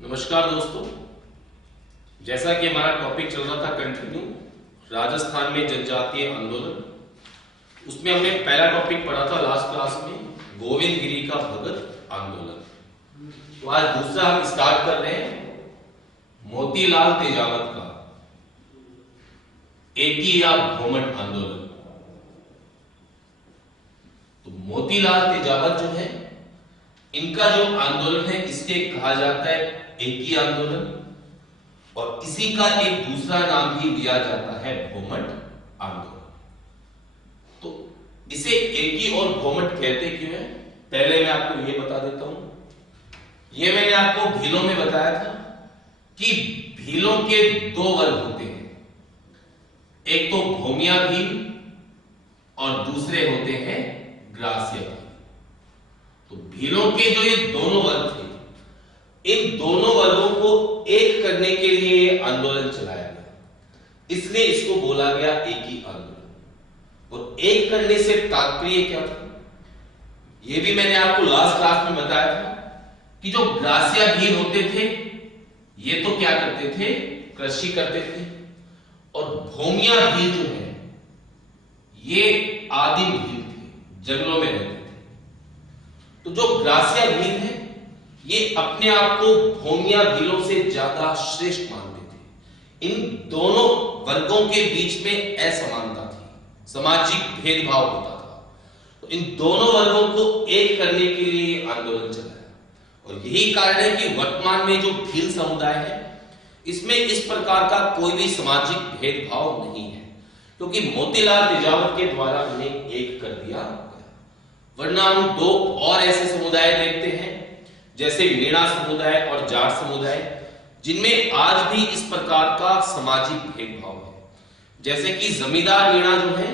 नमस्कार दोस्तों, जैसा कि हमारा टॉपिक चल रहा था कंटिन्यू राजस्थान में जनजातीय आंदोलन, उसमें हमने पहला टॉपिक पढ़ा था लास्ट क्लास में गोविंद गिरी का भगत आंदोलन। तो आज दूसरा हम स्टार्ट कर रहे हैं मोतीलाल तेजावत का एकी या भोमट आंदोलन। तो मोतीलाल तेजावत जो है, इनका जो आंदोलन है इसे कहा जाता है एकी आंदोलन, और इसी का एक दूसरा नाम भी दिया जाता है भोमट आंदोलन। तो इसे एकी और भोमट कहते क्यों हैं, पहले मैं आपको ये बता देता हूं। ये मैंने आपको भीलों में बताया था कि भीलों के दो वर्ग होते हैं, एक तो भोमिया भील और दूसरे होते हैं ग्रासिया भील। तो भीलों के जो ये दोनों वर्ग थे, इन दोनों वर्गों को एक करने के लिए ये आंदोलन चलाया गया, इसलिए इसको बोला गया एकी आंदोलन। और एक करने से तात्पर्य क्या था, ये भी मैंने आपको लास्ट क्लास में बताया था कि जो ग्रासिया भील होते थे ये तो क्या करते थे, कृषि करते थे, और भोमिया भील जो है ये आदिम भील थे, जंगलों में रहते थे। तो जो ग्रासिया भील है ये अपने आप को भोमिया भीलों से ज्यादा श्रेष्ठ मानते थे। इन दोनों वर्गों के बीच में असमानता थी, सामाजिक भेदभाव होता था। तो इन दोनों वर्गों को एक करने के लिए आंदोलन चलाया, और यही कारण है कि वर्तमान में जो भील समुदाय है इसमें इस प्रकार का कोई भी सामाजिक भेदभाव नहीं है, क्योंकि मोतीलाल तेजावत के द्वारा उन्हें एक कर दिया गया। वरना हम दो और ऐसे समुदाय देखते हैं जैसे मीणा समुदाय और जाट समुदाय, जिनमें आज भी इस प्रकार का सामाजिक भेदभाव है। जैसे कि जमींदार मीणा जो है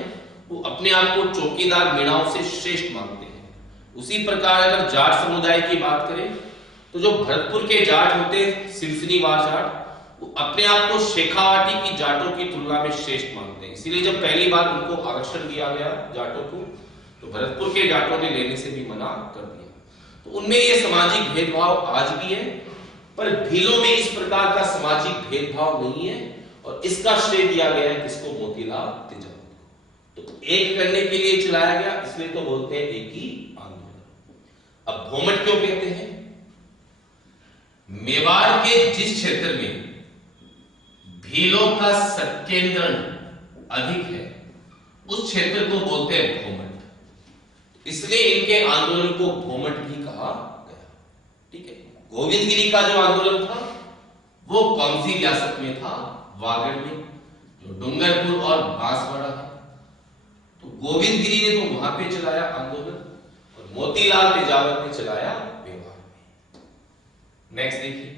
वो अपने आप को चौकीदार मीणाओं से श्रेष्ठ मानते हैं। उसी प्रकार अगर जाट समुदाय की बात करें तो जो भरतपुर के जाट होते हैं, सिलसिलीवार जाट, वो अपने आप को शेखावाटी की जाटों की तुलना में श्रेष्ठ मानते हैं। इसीलिए जब पहली बार उनको आरक्षण दिया गया जाटों को, तो भरतपुर के जाटों ने लेने से भी मना कर दिया। तो उनमें ये सामाजिक भेदभाव आज भी है, पर भीलों में इस प्रकार का सामाजिक भेदभाव नहीं है, और इसका श्रेय दिया गया है किसको, मोतीलाल तेजावत को। तो एक करने के लिए चलाया गया, इसलिए तो बोलते हैं एकी आंदोलन। अब भोमट क्यों कहते हैं, मेवाड़ के जिस क्षेत्र में भीलों का संकेंद्रण अधिक है उस क्षेत्र को बोलते हैं भोमट, इसलिए इनके आंदोलन को भोमट भी कहा गया। ठीक है। गोविंद गिरी का जो आंदोलन था वो कौन सी रियासत में था, वागड़ में, जो डूंगरपुर और बांसवाड़ा है। तो गोविंद गिरी ने तो वहां पे चलाया आंदोलन, और मोतीलाल तेजावत ने चलाया मेवाड़ में। नेक्स्ट देखिए,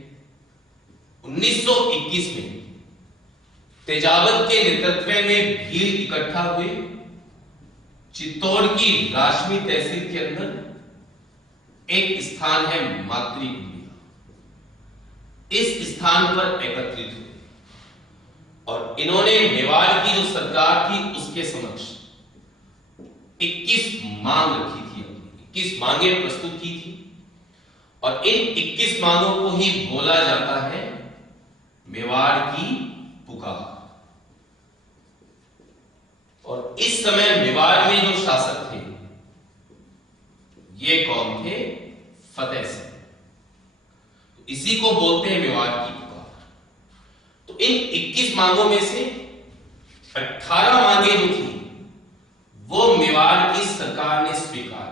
1921 में तेजावत के नेतृत्व में भील इकट्ठा हुए चित्तौड़ की राशमी तहसील के अंदर एक स्थान है मातृकुंडिया, इस स्थान पर एकत्रित हुए, और इन्होंने मेवाड़ की जो सरकार थी उसके समक्ष 21 मांग रखी थी, 21 मांगे प्रस्तुत की थी, और इन 21 मांगों को ही बोला जाता है मेवाड़ की पुकार। और इस समय मेवाड़ में जो शासक थे ये कौन थे, फतेह सिंह। तो इसी को बोलते हैं मेवाड़ की पुकार। तो इन 21 मांगों में से 18 मांगे जो थी वो मेवाड़ की सरकार ने स्वीकार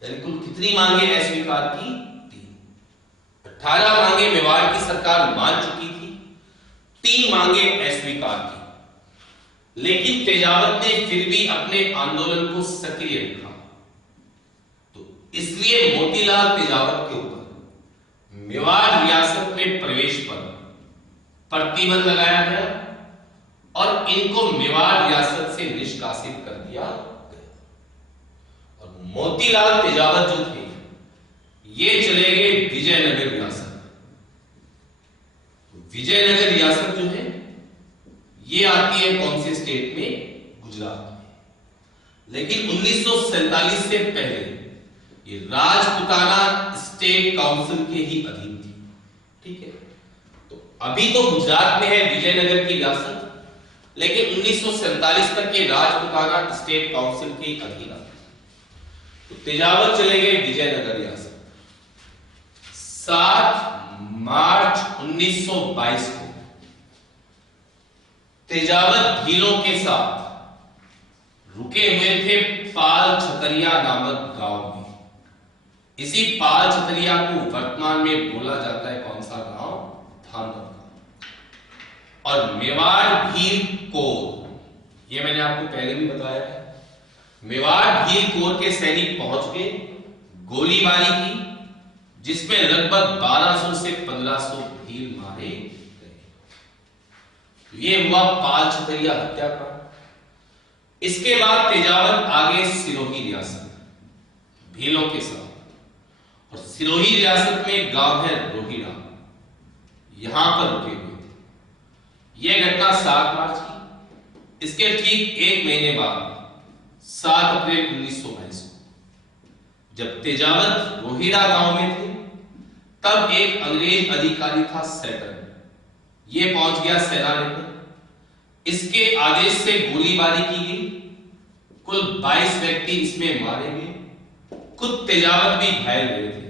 कर दी। कुल कितनी मांगे अस्वीकार की, 3। 18 मांगे मेवाड़ की सरकार मान चुकी थी, 3 मांगे अस्वीकार की। लेकिन तेजावत ने फिर भी अपने आंदोलन को सक्रिय रखा, तो इसलिए मोतीलाल तेजावत के ऊपर मेवाड़ रियासत में प्रवेश पर प्रतिबंध लगाया गया, और इनको मेवाड़ रियासत से निष्कासित कर दिया गया। और मोतीलाल तेजावत जो थे ये चले गए विजयनगर रियासत। विजयनगर रियासत जो है ये आती है कौन से स्टेट में, गुजरात में। लेकिन 1947 से पहले ये राजपुताना स्टेट काउंसिल के ही अधीन थी। ठीक है। तो अभी तो गुजरात में है विजयनगर की रियासत, लेकिन 1947 तक के राजपुताना स्टेट काउंसिल के अधीन आती। तो तेजावत चले गए विजयनगर रियासत। 7 मार्च 1922 को तेजावत भीलों के साथ रुके हुए थे पाल छतरिया नामक गांव में। इसी पाल छतरिया को वर्तमान में बोला जाता है कौन सा गांव? धानोद। और मेवाड़ भील कोर, ये मैंने आपको पहले भी बताया है, मेवाड़ भील कोर के सैनिक पहुंच गए, गोलीबारी की, जिसमें लगभग 1200 से 1500 भील मारे गए। ये हुआ पाल छतरिया हत्याकांड। इसके बाद तेजावत आगे सिरोही रियासत भीलों के साथ, और सिरोही रियासत में गांव है रोहिड़ा, यहां पर रुके हुए थे। यह घटना 7 मार्च की। इसके ठीक 1 महीने बाद 7 अप्रैल 1922 को जब तेजावत रोहिड़ा गांव में थे, तब एक अंग्रेज अधिकारी था सेटन, यह पहुंच गया सेना लेकर। इसके आदेश से गोलीबारी की गई। कुल 22 व्यक्ति इसमें मारे गए। खुद तेजावत भी घायल हुए थे।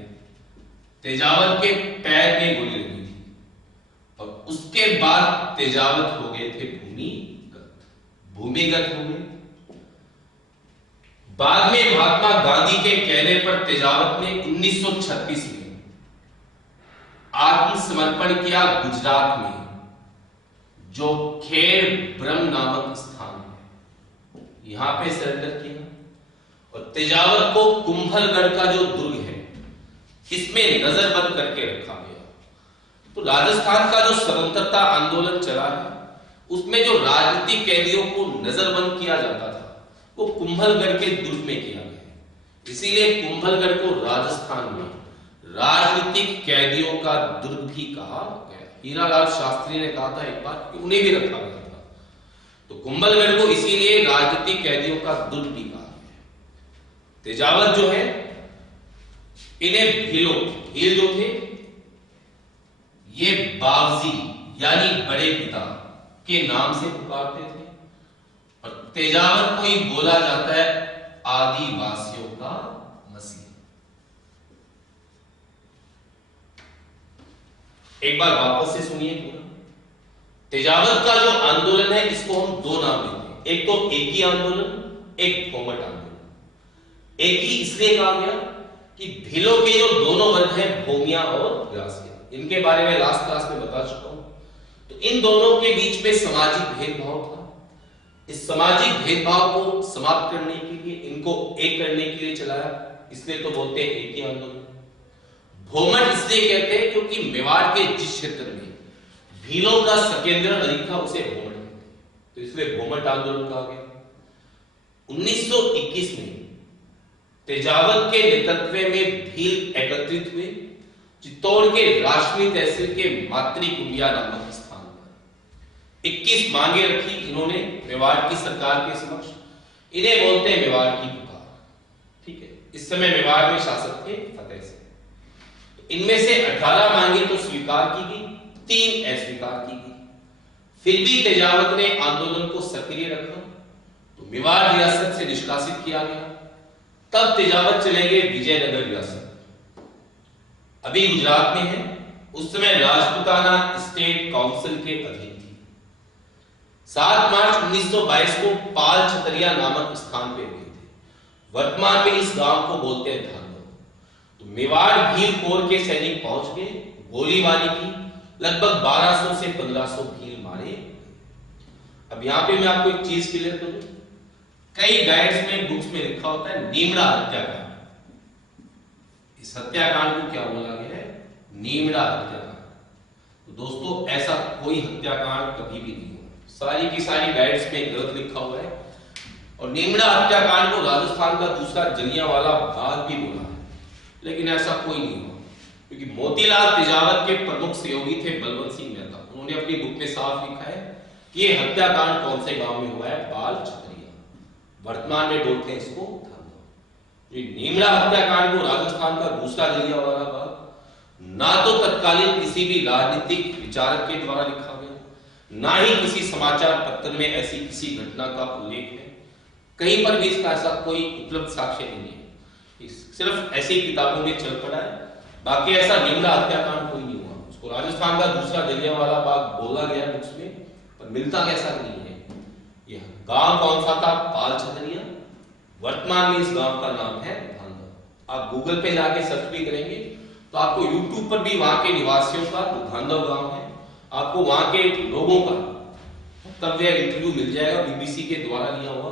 तेजावत के पैर में गोली लगी थी, और उसके बाद तेजावत हो गए थे भूमिगत हो गए। बाद में महात्मा गांधी के कहने पर तेजावत ने 1936 में आत्मसमर्पण किया गुजरात में, जो खेड़ ब्रह्म नामक स्थान है, यहां पे सरेंडर किया। और तेजावत को कुंभलगढ़ का जो दुर्ग है, इसमें नजरबंद करके रखा गया। तो राजस्थान का जो स्वतंत्रता आंदोलन चला है, उसमें जो राजनीतिक कैदियों को नजरबंद किया जाता था, वो कुंभलगढ़ के दुर्ग में किया गया। इसीलिए कुंभलगढ़ को राजस्थान में राजनीतिक कैदियों का दुर्ग भी कहा गया। हीरालाल शास्त्री ने कहा था एक बार कि उन्हें भी रखा गया था। तो कुंभलगढ़ को इसीलिए राजनीतिक कैदियों का दुर्ग भी कहा गया। तेजावत जो है, इन्हें भील जो थे, ये बावजी यानी बड़े पिता के नाम से पुकारते थे। और तेजावत को ही बोला जाता है आदिवासियों का मसीहा। एक बार वापस से सुनिए पूरा। तेजावत का जो आंदोलन है, इसको हम 2 नाम देते हैं, एक तो एकी आंदोलन, एक भोमट आंदोलन। एकी इसलिए कहा गया कि भीलों के जो दोनों वर्ग हैं, भोमिया और ग्रासिया, इनके बारे में लास्ट क्लास में बता चुका हूं। तो इन दोनों के बीच में सामाजिक भेदभाव था। इस सामाजिक भेदभाव को समाप्त करने के लिए, इनको एक करने के लिए चलाया, इसलिए तो बोलते हैं एकी आंदोलन। भोमट इसलिए कहते हैं क्योंकि मेवाड़ के जिस क्षेत्र में भीलों का सकेंद्र अधिक था, उसे भोमट कहते हैं, तो इसलिए भोमट आंदोलन कहा गया। 1921 में तेजावत के नेतृत्व में भील एकत्रित हुए चित्तौड़ के राशमी तहसील के मातृकुंडिया नामक स्थान पर। 21 मांगे रखी इन्होंने मेवाड़ की सरकार के समक्ष। इन्हें बोलते हैं मेवाड़ की पुकार, ठीक है। इस समय मेवाड़ में शासक थे फतेह सिंह। तो इनमें से 18 मांगे तो स्वीकार की गई, 3 अस्वीकार की गई। फिर भी तेजावत ने आंदोलन को सक्रिय रखा, तो मेवाड़ रियासत से निष्कासित किया गया। तब तेजावत चले गए विजयनगर रियासत, अभी गुजरात में है। उस समय राजपुताना स्टेट काउंसिल के अधीन थी। 7 मार्च 1922 को पाल छतरिया नामक स्थान पे हुए थे। वर्तमान में इस गांव को बोलते हैं धानोद। तो मेवाड़ भील कोर के सैनिक पहुंच गए, गोलीबारी की, लगभग 1200 से 1500 भील मारे। अब यहां पे मैं आपको एक चीज क्लियर करूं, कई गाइड्स में, बुक्स में लिखा होता है नीमड़ा हत्याकांड। इस हत्याकांड को क्या बोला गया है? नीमड़ा हत्याकांड। तो दोस्तों, ऐसा कोई हत्याकांड कभी भी नहीं हुआ। सारी की सारी गाइड्स में गलत लिखा हुआ है। और नीमड़ा हत्याकांड को राजस्थान का दूसरा जलियांवाला बाग भी बोला है, लेकिन ऐसा कोई नहीं हुआ, क्योंकि मोतीलाल तेजावत के प्रमुख सहयोगी थे बलवंत सिंह मेहता। उन्होंने अपनी बुक में साफ लिखा है कि ये हत्याकांड कौन से गांव में हुआ है? पाल छतरिया। वर्तमान में बोलते हैं इसको धानोद। नीमड़ा हत्याकांड को राजस्थान का दूसरा जलियांवाला बाग ना तो तत्काल तत्कालीन किसी भी राजनीतिक विचारक के द्वारा लिखा गया, ना ही किसी समाचार पत्र में ऐसी किसी घटना का उल्लेख है। कहीं पर भी इसका ऐसा कोई उपलब्ध साक्ष्य नहीं है, सिर्फ ऐसी किताबों में चल पड़ा है। बाकी ऐसा निम्न हत्याकांड कोई नहीं हुआ। उसको राजस्थान का दूसरा जलियांवाला बाग बोला गया बुक्स में, पर मिलता कैसा नहीं है। यह गांव कौन सा था? पाल छतरिया। वर्तमान में इस गांव का नाम है धांधव। आप गूगल पे जाके सर्च भी करेंगे तो आपको यूट्यूब पर भी वहां के निवासियों का जो धांधव गांव है, आपको वहां के लोगों का वक्तव्य इंटरव्यू मिल जाएगा, बीबीसी के द्वारा लिया हुआ।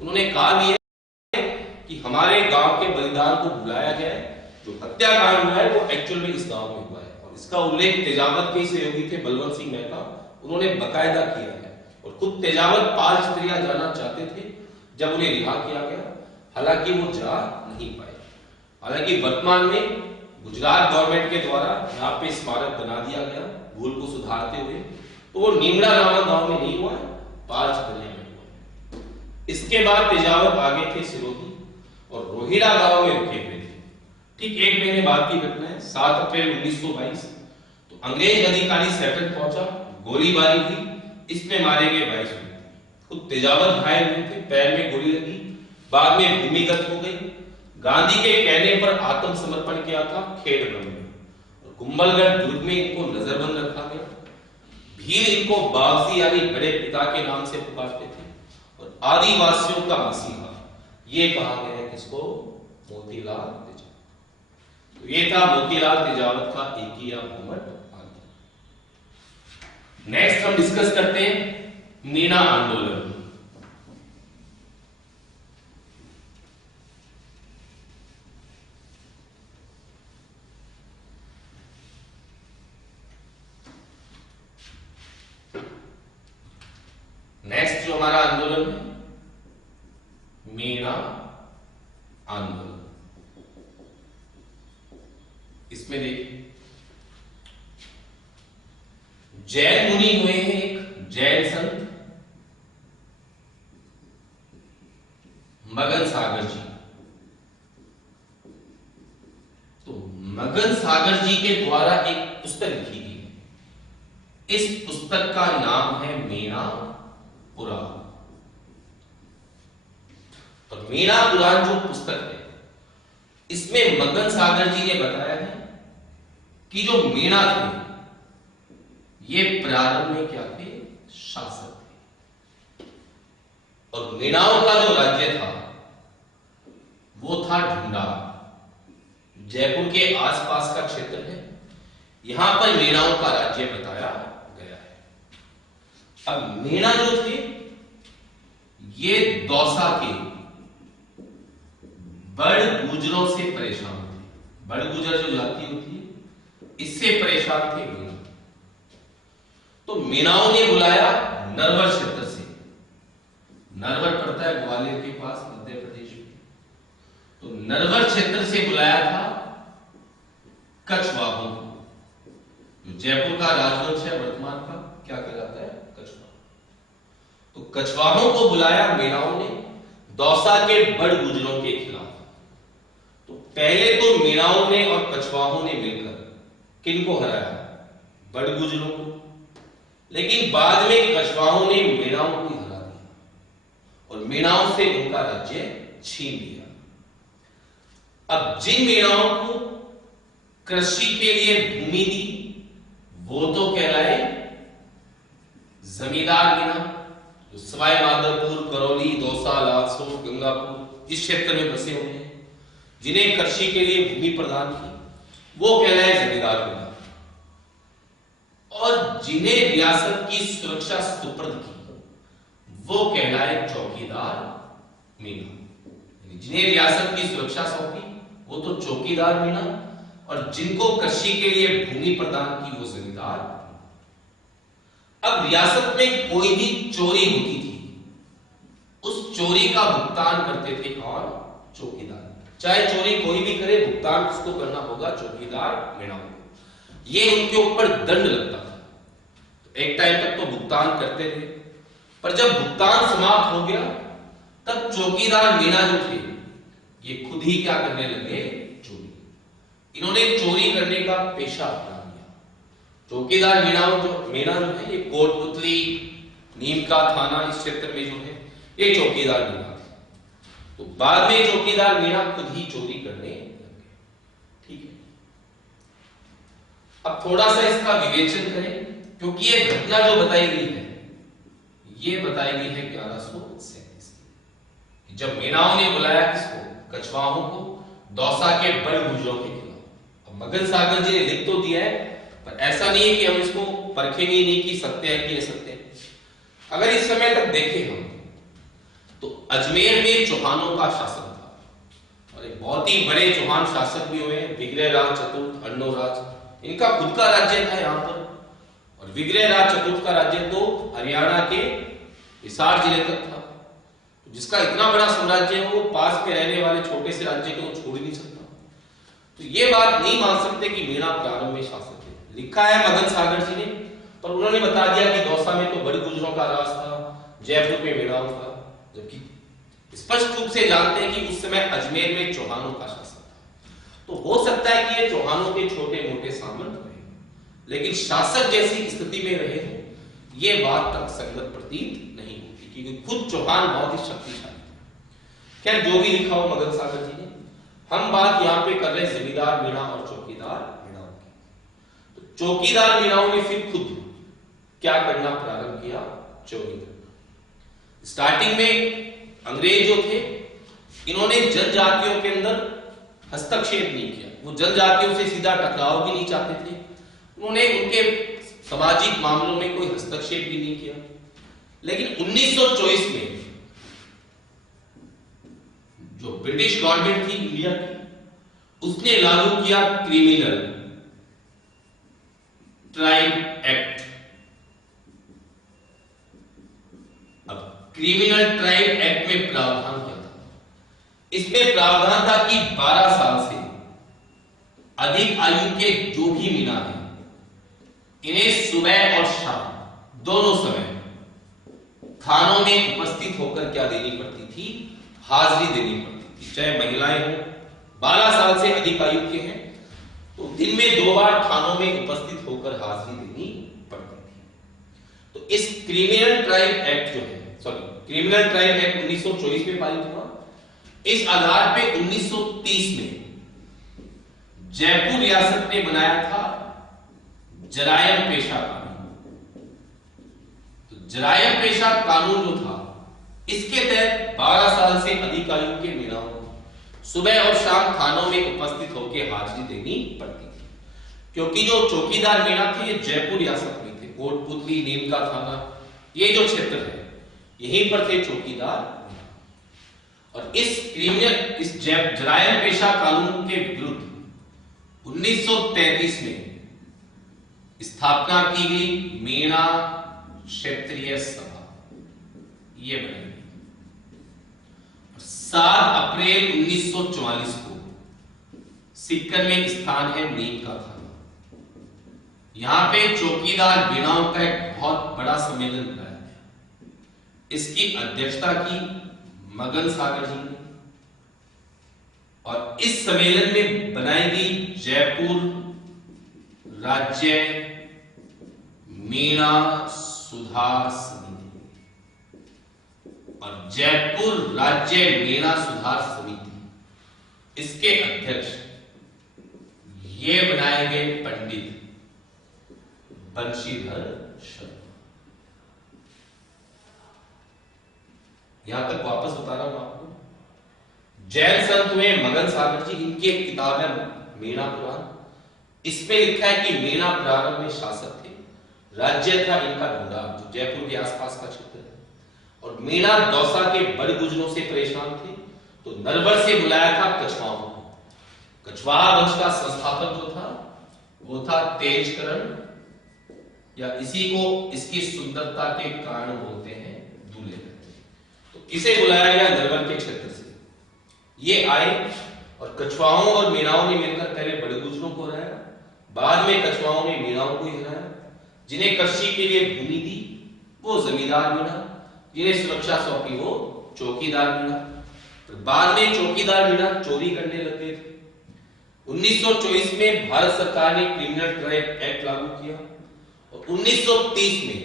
उन्होंने कहा भी है कि हमारे गांव के बलिदान को बुलाया गया है, जो हत्याकांड हुआ है वो एक्चुअल में इस गांव में हुआ है। और इसका उल्लेख तेजावत के सहयोगी थे बलवंत सिंह मेहता, उन्होंने बकायदा किया है। और खुद तेजावत पाल छतरिया जाना चाहते थे जब उन्हें रिहा किया गया, हालांकि वो जा नहीं पाए। हालांकि वर्तमान में गुजरात गवर्नमेंट के द्वारा यहाँ पे स्मारक बना दिया गया भूल को सुधारते हुए, तो वो नीमड़ा नामक गांव में नहीं हुआ है, पाल छतरिया में हुआ। इसके बाद तेजावत आगे थे सिरोही और रोहिड़ा गांव में रुके हुए थे। ठीक एक महीने बाद की घटना है, 7 अप्रैल 1922। तो अंग्रेज अधिकारी सैटल पहुंचा, गोलीबारी हुई, इसमें मारे गए 22 व्यक्ति। खुद तेजावत घायल हुए थे, पैर में गोली लगी, बाद में भूमिगत हो गई। गांधी के कहने पर आत्मसमर्पण किया था खेड़ब्रह्म में, और कुंभलगढ़ दुर्ग में इनको नजरबंद रखा गया। भील इनको बागजी यानी बड़े पिता के नाम से पुकारते थे, और आदिवासियों का मसीहा ये कहा गया है किसको? मोतीलाल तेजावत। तो ये था मोतीलाल तेजावत का एकिया घूमट आंदोलन। नेक्स्ट हम डिस्कस करते हैं मीणा आंदोलन। नेक्स्ट जो हमारा आंदोलन है मीणा आंदोलन। इसमें देखिए जैन मुनि हुए हैं, एक जैन संत मगन सागर जी। तो मगन सागर जी के द्वारा एक पुस्तक लिखी गई है। इस पुस्तक का नाम है मीणा पुराण। और मीणा पुराण जो पुस्तक है, इसमें मगन सागर जी ने बताया है कि जो मीणा थे ये प्रारंभ में क्या थे? शासक थे। और मीणाओं का जो राज्य था वो था ढूंढा, जयपुर के आसपास का क्षेत्र है, यहां पर मीणाओं का राज्य बताया गया है। अब मीणा जो थे ये दौसा के बड़ गुजरों से परेशान थे। बड़ गुजर जो जाति होती है, इससे परेशान थे मीणा। तो मीणाओं ने बुलाया नरवर क्षेत्र से, नरवर पड़ता है ग्वालियर के पास मध्य प्रदेश में, तो नरवर क्षेत्र से बुलाया था कछवाहों को, जो जयपुर का राजवंश है वर्तमान का, क्या कहलाता है? कछवाह। तो कछवाहों को बुलाया मीणाओं ने दौसा के बड़ गुजरों के खिलाफ। तो पहले तो मीणाओं ने और कछवाहों ने मिलकर किनको हराया? बड़ गुजरों को। लेकिन बाद में कछवाहों ने मीणाओं को हरा दिया और मीणाओं से उनका राज्य छीन लिया। अब जिन मीणाओं को कृषि के लिए भूमि दी वो तो कहलाए जमींदार मीणा, जो सवाई माधोपुर, करौली, दौसा, लालसोट, गंगापुर इस क्षेत्र में बसे हुए हैं, जिन्हें कृषि के लिए भूमि प्रदान की वो कहलाए जमींदार मीणा। और जिन्हें रियासत की सुरक्षा सुपुर्द की वो कहलाए चौकीदार मीणा। जिन्हें रियासत की सुरक्षा सौंपी वो तो चौकीदार मीणा, और जिनको कृषि के लिए भूमि प्रदान की वो जमींदार। अब रियासत में कोई भी चोरी होती थी, उस चोरी का भुगतान करते थे कौन? चौकीदार। चाहे चोरी कोई भी करे, भुगतान किसको करना होगा? चौकीदार मीणा को। ये उनके ऊपर दंड लगता था। तो एक टाइम तक तो भुगतान करते थे, पर जब भुगतान समाप्त हो गया तब चौकीदार मीणा जो थे ये खुद ही क्या करने लगे? चोरी। इन्होंने चोरी करने का पेशा अपना लिया। चौकीदार मीणा जो है ये कोटपुतली, नीम का थाना इस क्षेत्र में जो है ये चौकीदार मीणा थे। तो बाद में चौकीदार मीणा खुद ही चोरी करने लगे। ठीक है, अब थोड़ा सा इसका विवेचन करें, क्योंकि ये घटना जो बताई गई है ये बताई गई है 1137 की, जब मीणाओं ने बुलाया किसको, कछवाहों को, दौसा के बड़ गुर्जरों के खिलाफ। अब मगन सागर जी ने लिख तो दिया है, पर ऐसा नहीं है कि हम इसको परखेंगे नहीं कि सत्य है कि असत्य है। अगर इस समय तक देखें हम तो अजमेर में चौहानों का शासन था, और एक बहुत ही बड़े चौहान शासक भी हुए, विग्रह राज चतुर्थ, अर्णोराज, इनका खुद का राज्य था यहाँ पर। और विग्रह राज चतुर्थ का राज्य तो हरियाणा के हिसार जिले तक था। जिसका इतना बड़ा साम्राज्य है वो पास में रहने वाले छोटे से राज्य को छोड़ नहीं सकता। तो ये बात नहीं मान सकते कि मीणा प्रारंभ में शासक थे। लिखा है मगन सागर जी ने, पर उन्होंने बता दिया कि दौसा में तो बड़े गुर्जरों का राज था, जयपुर में मीणाओं का, जबकि स्पष्ट रूप से जानते हैं कि उस समय अजमेर में चौहानों का शासन था। तो हो सकता है कि ये चौहानों के छोटे मोटे सामंत रहे, लेकिन शासक जैसी स्थिति में रहे हो ये बात तक संगत प्रतीत नहीं होती, क्योंकि खुद चौहान बहुत ही शक्तिशाली थे। खैर जो भी लिखा हो मगन सागर जी ने, हम बात यहाँ पे कर रहे हैं जमींदार मीणा और चौकीदार मीणाओं की। तो चौकीदार मीणाओं ने फिर खुद क्या करना प्रारंभ किया, चोरी करना। स्टार्टिंग में अंग्रेज जो थे इन्होंने जनजातियों के अंदर हस्तक्षेप नहीं किया, वो जनजातियों से सीधा टकराव भी नहीं चाहते थे, उन्होंने उनके सामाजिक मामलों में कोई हस्तक्षेप भी नहीं किया। लेकिन 1924 में जो ब्रिटिश गवर्नमेंट थी इंडिया की, उसने लागू किया क्रिमिनल ट्राइब एक्ट। अब क्रिमिनल ट्राइब एक्ट में प्रावधान क्या था? इसमें प्रावधान था कि 12 साल से अधिक आयु के जो भी मीणा है इन्हें सुबह और शाम दोनों समय थानों में उपस्थित होकर क्या देनी पड़ती थी, हाजिरी देनी पड़ती थी। चाहे महिलाएं हो, 12 साल से अधिक आयु के हैं तो दिन में 2 बार थानों में उपस्थित होकर हाजिरी देनी पड़ती थी। तो इस क्रिमिनल ट्राइब एक्ट जो है, क्रिमिनल ट्राइब एक्ट 1924 में पारित हुआ। इस आधार पे 1930 में जयपुर रियासत ने बनाया था जरायम पेशा कानून। तो जरायम पेशा कानून जो था, इसके तहत 12 साल से अधिक आयु के मीणाओं को सुबह और शाम थानों में उपस्थित होकर हाजिरी देनी पड़ती थी। क्योंकि जो चौकीदार मीणा थे ये जयपुर रियासत में थे, कोटपुतली, नीम का थाना, ये जो क्षेत्र है यहीं पर थे चौकीदार। और इस जरायम पेशा कानून के विरुद्ध 1933 में स्थापना की गई मीणा क्षेत्रीय सभा, ये बनाई गई। 7 अप्रैल 1944 को सिक्किम में स्थान है नीम का थाना। यहां पे चौकीदार मीणाओं का एक बहुत बड़ा सम्मेलन बनाया गया। इसकी अध्यक्षता की मगन सागर जी ने, और इस सम्मेलन में बनाई गई जयपुर राज्य मीणा सुधार समिति। और जयपुर राज्य मीणा सुधार समिति, इसके अध्यक्ष ये बनाए गए पंडित बंशीधर शर्मा। यहां तक वापस बता रहा हूं आपको। जैन संत हुए मगन सागर जी, इनकी एक किताब है मीणा पुराण। इसमें लिखा है कि मीणा प्रारंभ में शासक थे, राज्य था इनका ढूंढा जो जयपुर के आसपास का क्षेत्र है, और मीणा दौसा के बड़े गुजरों से परेशान थे, तो नरवर से बुलाया था कछवाहों को। कछवाहा वंश का संस्थापक जो था वो था तेजकरण, या इसी को इसकी सुंदरता के कारण बोलते हैं दूल्हे। तो इसे बुलाया गया नरवर के क्षेत्र से। ये आए और कछवाहों और मीणाओं ने मिलकर पहले बड़े गुजरों को हराया, बाद में कछवाहों ने मीणाओं को ही हराया। जिन्हें कृषि के लिए भूमि दी वो जमींदार मीणा, जिन्हें सुरक्षा सौंपी वो चौकीदार मीणा। बाद में चौकीदार मीणा चोरी करने लग गए थे। 1924 में भारत सरकार ने क्रिमिनल ट्राइब एक्ट लागू किया। और 1930 में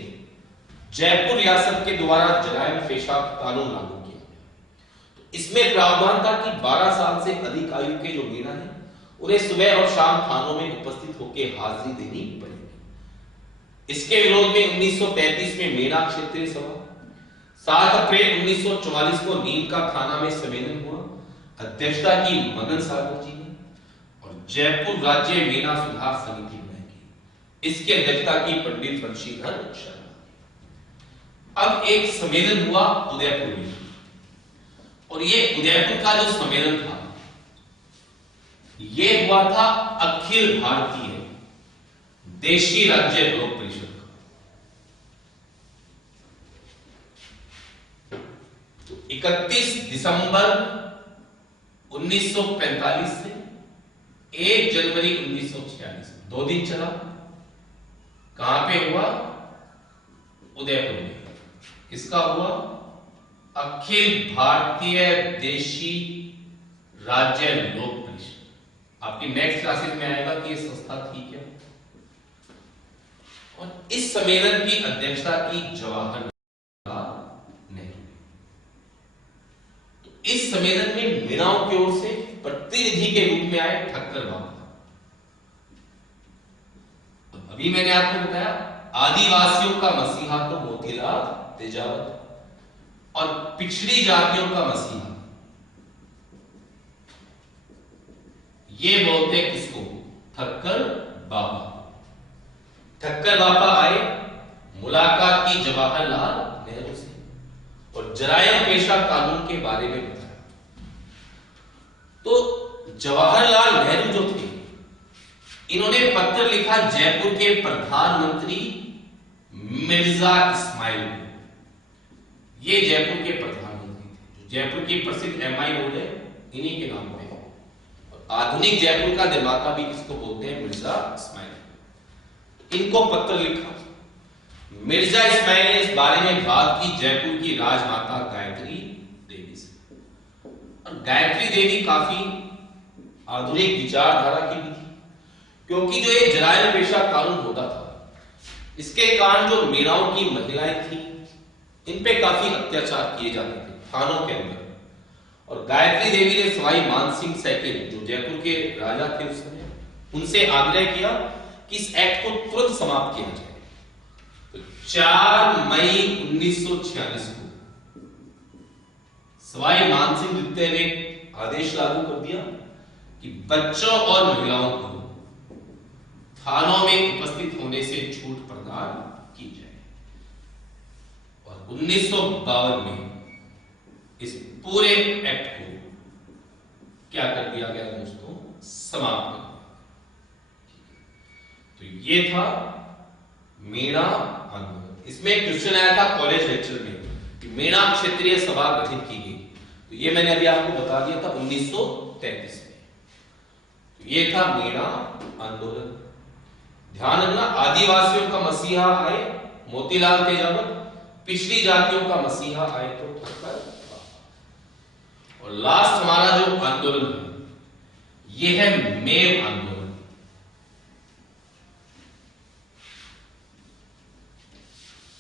जयपुर रियासत के द्वारा जराइम पेशा कानून लागू किया गया। तो इसमें प्रावधान था कि 12 साल से अधिक आयु के जो मीणा है उन्हें सुबह और शाम थानों में उपस्थित होकर हाजिरी देनी पड़ेगी। इसके विरोध में 1933 में मेना क्षेत्रीय सभा, 7 अप्रैल 1944 को नीम का थाना में सम्मेलन हुआ। अध्यक्षता की मदन सागर जी ने और जयपुर राज्य मेना सुधार समिति बनाई गई। इसकी अध्यक्षता की पंडित बंशीधर शर्मा। अब एक सम्मेलन हुआ उदयपुर में, और ये उदयपुर का जो सम्मेलन था ये हुआ था अखिल भारतीय देशी राज्य लोक परिषद का। तो 31 दिसंबर 1945 से 1 जनवरी 1946 2 दिन चला। कहां पे हुआ? उदयपुर में। किसका हुआ? अखिल भारतीय देशी राज्य लोक परिषद। आपकी नेक्स्ट क्लासेस में आएगा कि ये संस्था थी क्या। और इस सम्मेलन की अध्यक्षता की जवाहरलाल नेहरू। तो इस सम्मेलन में मीणाओं की ओर से प्रतिनिधि के रूप में आए ठक्कर बाबा। तो अभी मैंने आपको बताया आदिवासियों का मसीहा तो मोतीलाल तेजावत और पिछड़ी जातियों का मसीहा ये बोलते हैं किसको? ठक्कर बाबा। ठक्कर बाबा आए, मुलाकात की जवाहरलाल नेहरू से और जराइम पेशा कानून के बारे में बताया। तो जवाहरलाल नेहरू जो थे इन्होंने पत्र लिखा जयपुर के प्रधानमंत्री मिर्जा इस्माइल को। ये जयपुर के प्रधानमंत्री थे। जो जयपुर की प्रसिद्ध MI रोड है इन्हीं के नाम पे है। और आधुनिक जयपुर का निर्माता भी किसको बोलते हैं? मिर्जा इस्माइल। इनको पत्र लिखा। मिर्जा इस्माइल ने इस बारे में बात की जयपुर की राजमाता गायत्री देवी से। और गायत्री देवी काफी आधुनिक विचारधारा की भी थी, क्योंकि जो ये जराइम पेशा कानून होता था इसके कारण जो मीणाओं की महिलाएं थी इन पे काफी अत्याचार किए जाते थे थानों के अंदर। और गायत्री देवी ने सवाई मानसिंह सैकिल जो जयपुर के राजा थे उस समय, उनसे आग्रह किया कि इस एक्ट को तुरंत समाप्त किया जाए। तो 4 मई 1946 को सवाई मानसिंह द्वितीय ने आदेश लागू कर दिया कि बच्चों और महिलाओं को थानों में उपस्थित होने से छूट प्रदान की जाए। और 1952 में इस पूरे एक्ट को क्या कर दिया गया दोस्तों? समाप्त कर दिया। तो ये था मीणा आंदोलन। इसमें क्वेश्चन आया था कॉलेज लेक्चर में कि मीणा क्षेत्रीय सभा गठित की गई। तो ये मैंने अभी आपको बता दिया था 1933 में। तो ये था मीणा आंदोलन। ध्यान रखना, आदिवासियों का मसीहा आए मोतीलाल तेजावत, पिछड़ी जातियों का मसीहा आए तो ठक्कर बाबा। और लास्ट हमारा जो आंदोलन है ये है मेव आंदोलन।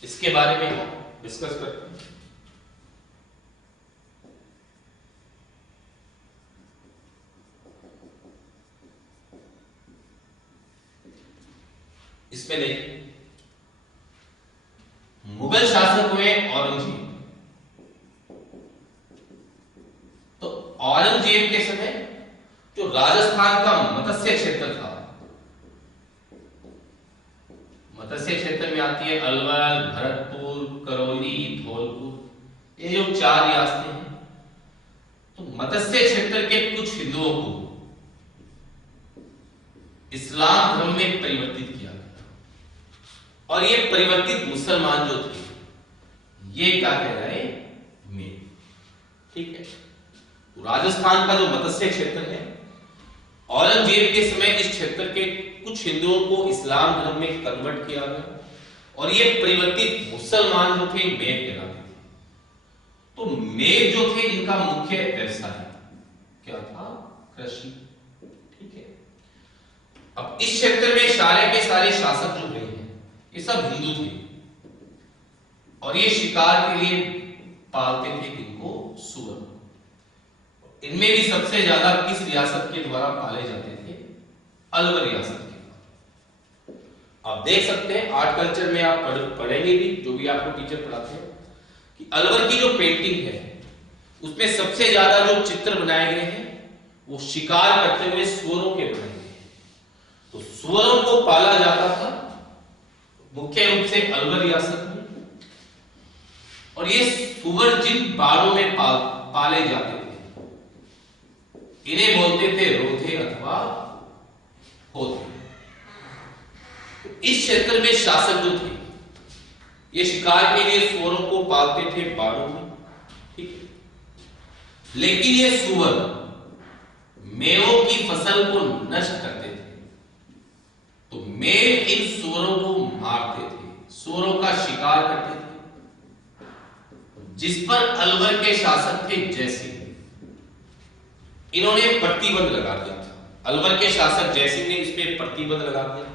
इसके बारे में डिस्कस करते हैं। इसमें देखिए, मुगल शासक हुए औरंगजेब। तो औरंगजेब के समय जो राजस्थान का मत्स्य क्षेत्र था, मत्स्य क्षेत्र में आती है अलवर, भरतपुर, करौली, धौलपुर, ये जो 4 रियासतें हैं। तो मत्स्य क्षेत्र के कुछ हिंदुओं को इस्लाम धर्म में परिवर्तित किया गया। और ये परिवर्तित मुसलमान जो थे ये क्या कह रहे हैं? मेव। ठीक है। तो राजस्थान का जो मत्स्य क्षेत्र है, औरंगजेब के समय इस क्षेत्र के कुछ हिंदुओं को इस्लाम धर्म में कन्वर्ट किया गया और ये परिवर्तित मुसलमान जो थे मेव कहलाते थे। तो मेव जो थे इनका मुख्य व्यवसाय क्या था? कृषि। ठीक है। अब इस क्षेत्र में सारे के सारे शासक जो हुए हैं ये ये सब हिंदू थे और ये शिकार के लिए पालते थे इनको सुअर। इनमें भी सबसे ज्यादा किस रियासत के द्वारा पाले जाते थे? अलवर रियासत के। आप देख सकते हैं आर्ट कल्चर में आप पढ़ेंगे भी, जो भी आपको टीचर पढ़ाते हैं, कि अलवर की जो पेंटिंग है उसमें सबसे ज्यादा जो चित्र बनाए गए हैं वो शिकार करते हुए सुअरों के बनाए गए हैं। तो सुअरों को पाला जाता था मुख्य रूप से अलवर रियासत में, और ये सुअर जिन बाड़ों में पाले जाते थे इन्हें बोलते थे रोधे अथवा होते। तो इस क्षेत्र में शासक जो थे ये शिकार के लिए सुअरों को पालते थे बाड़ों में, ठीक है। लेकिन ये सुअर मेवों की फसल को नष्ट करते थे, तो मेव इन सुअरों को मारते थे, सुअरों का शिकार करते थे, जिस पर अलवर के शासक थे जयसिंह, इन्होंने प्रतिबंध लगा दिया था। अलवर के शासक जयसिंह ने इस पे प्रतिबंध लगा दिया।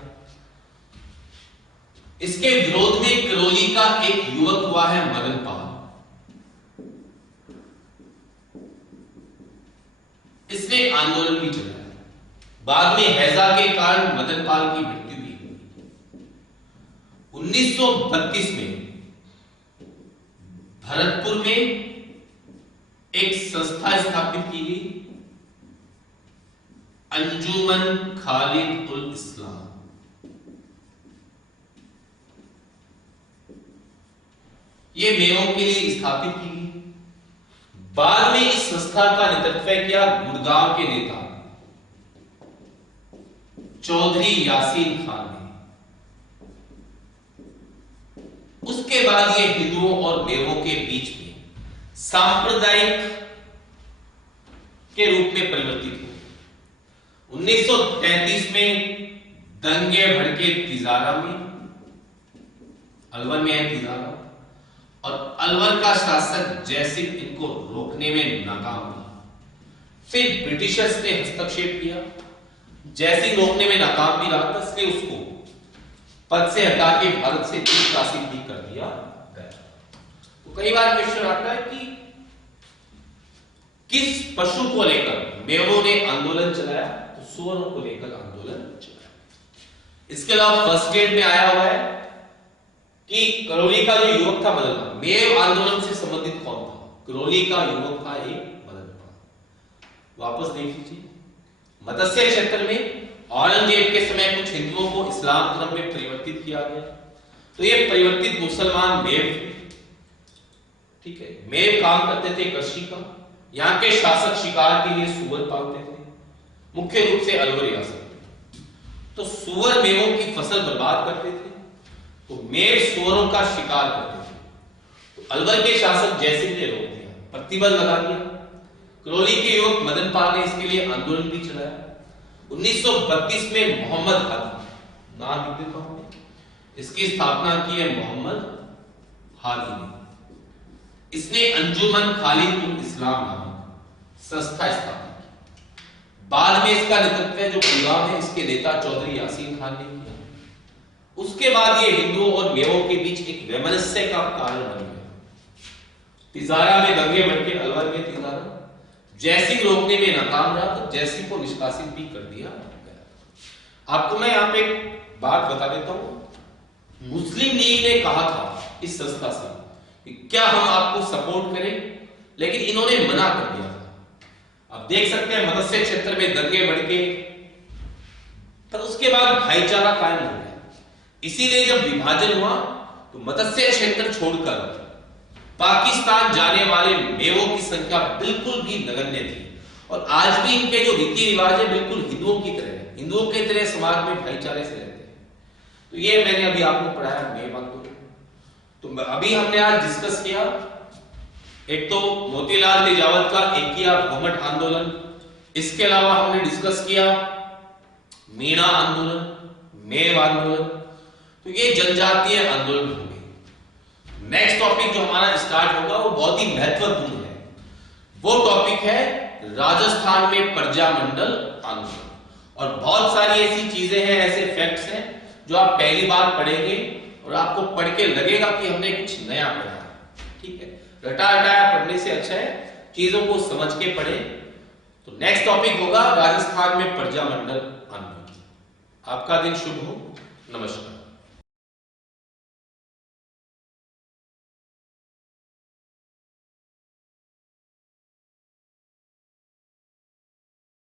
इसके विरोध में करौली का एक युवक हुआ है मदनपाल। इसने आंदोलन भी चलाया। बाद में हैजा के कारण मदनपाल की मृत्यु भी हुई। 1932 में भरतपुर में एक संस्था स्थापित की गई, अंजुमन खालिद उल इस्लाम। ये मेवों के लिए स्थापित की गई। बाद में इस संस्था का नेतृत्व किया गुड़गांव के नेता चौधरी यासीन खान ने। उसके बाद ये हिंदुओं और मेवों के बीच में सांप्रदायिक के रूप में परिवर्तित हुआ। 1933 में दंगे भड़के तिजारा में, अलवर में है तिजारा, और अलवर का शासक जयसिंह इनको रोकने में नाकाम हुआ। फिर ब्रिटिशर्स ने हस्तक्षेप किया, जयसिंह रोकने में नाकाम भी रहा, इसलिए उसको पद से हटा के भारत से निष्कासित भी कर दिया गया। तो कई बार क्वेश्चन आता है कि किस पशु को लेकर मेवों ने आंदोलन चलाया? तो सुअरों को लेकर आंदोलन चलाया। इसके अलावा फर्स्ट ग्रेड में आया हुआ है कि करौली का जो युवक था मदनपाल, मेव आंदोलन से संबंधित कौन था? करौली का युवक था एक मदनपाल। वापस देख लीजिए, मत्स्य क्षेत्र में औरंगजेब के समय कुछ हिंदुओं को इस्लाम धर्म में परिवर्तित किया गया। तो ये परिवर्तित मुसलमान मेव थे, ठीक है। मेव काम करते थे कृषि का। यहाँ के शासक शिकार के लिए सुअर पालते थे, मुख्य रूप से अलवर रियासत में। तो सुअर मेवों की फसल बर्बाद करते थे, तो मेव सुअरों का शिकार करते थे। तो अलवर के शासक जयसिंह ने रोक दिया, प्रतिबंध लगा दिया। करौली के युवक मदनपाल ने इसके लिए आंदोलन भी चलाया। 1932 में मोहम्मद हादी, नाम लिख देता हूं, इसकी स्थापना की है मोहम्मद हादी ने। इसने अंजुमन खालिद उल इस्लाम नामक संस्था स्थापित की। बाद में इसका नेतृत्व जो गुड़गांव है इसके नेता चौधरी यासीन खान ने किया। उसके बाद ये हिंदुओं और मेवों के बीच एक वैमनस्य का कारण बन गया। तिजारा में दंगे भड़के अलवर में तिजारा, जयसिंह रोकने में नाकाम रहा, तो जयसिंह को निष्कासित भी कर दिया गया। आपको मैं यहां पे एक बात बता देता हूं। मुस्लिम लीग ने कहा था इस संस्था से कि क्या हम आपको सपोर्ट करें, लेकिन इन्होंने मना कर दिया था। अब देख सकते हैं मत्स्य क्षेत्र में दंगे भड़के, पर उसके बाद भाईचारा कायम हो गया। इसीलिए जब विभाजन हुआ तो मत्स्य क्षेत्र छोड़कर पाकिस्तान जाने वाले मेवों की संख्या बिल्कुल भी नगण्य थी, और आज भी इनके जो रीति रिवाज है बिल्कुल हिंदुओं की तरह है। हिंदुओं की तरह समाज में भाईचारे से रहते हैं। तो ये मैंने अभी आपको पढ़ाया मेव आंदोलन। तो अभी हमने आज डिस्कस किया, एक तो मोतीलाल तेजावत का एकिया घुमट आंदोलन, इसके अलावा हमने डिस्कस किया मीणा आंदोलन, मेव आंदोलन। तो ये जनजातीय आंदोलन हो गए। नेक्स्ट टॉपिक जो हमारा स्टार्ट होगा वो बहुत ही महत्वपूर्ण है। वो टॉपिक है राजस्थान में प्रजामंडल आंदोलन। और बहुत सारी ऐसी चीजें हैं, ऐसे फैक्ट्स हैं जो आप पहली बार पढ़ेंगे और आपको पढ़ के लगेगा कि हमने कुछ नया पढ़ा। ठीक है, रटा रटाया पढ़ने से अच्छा है चीजों को समझ के पढ़े। तो नेक्स्ट टॉपिक होगा राजस्थान में प्रजामंडल आंदोलन। आपका दिन शुभ हो। नमस्कार।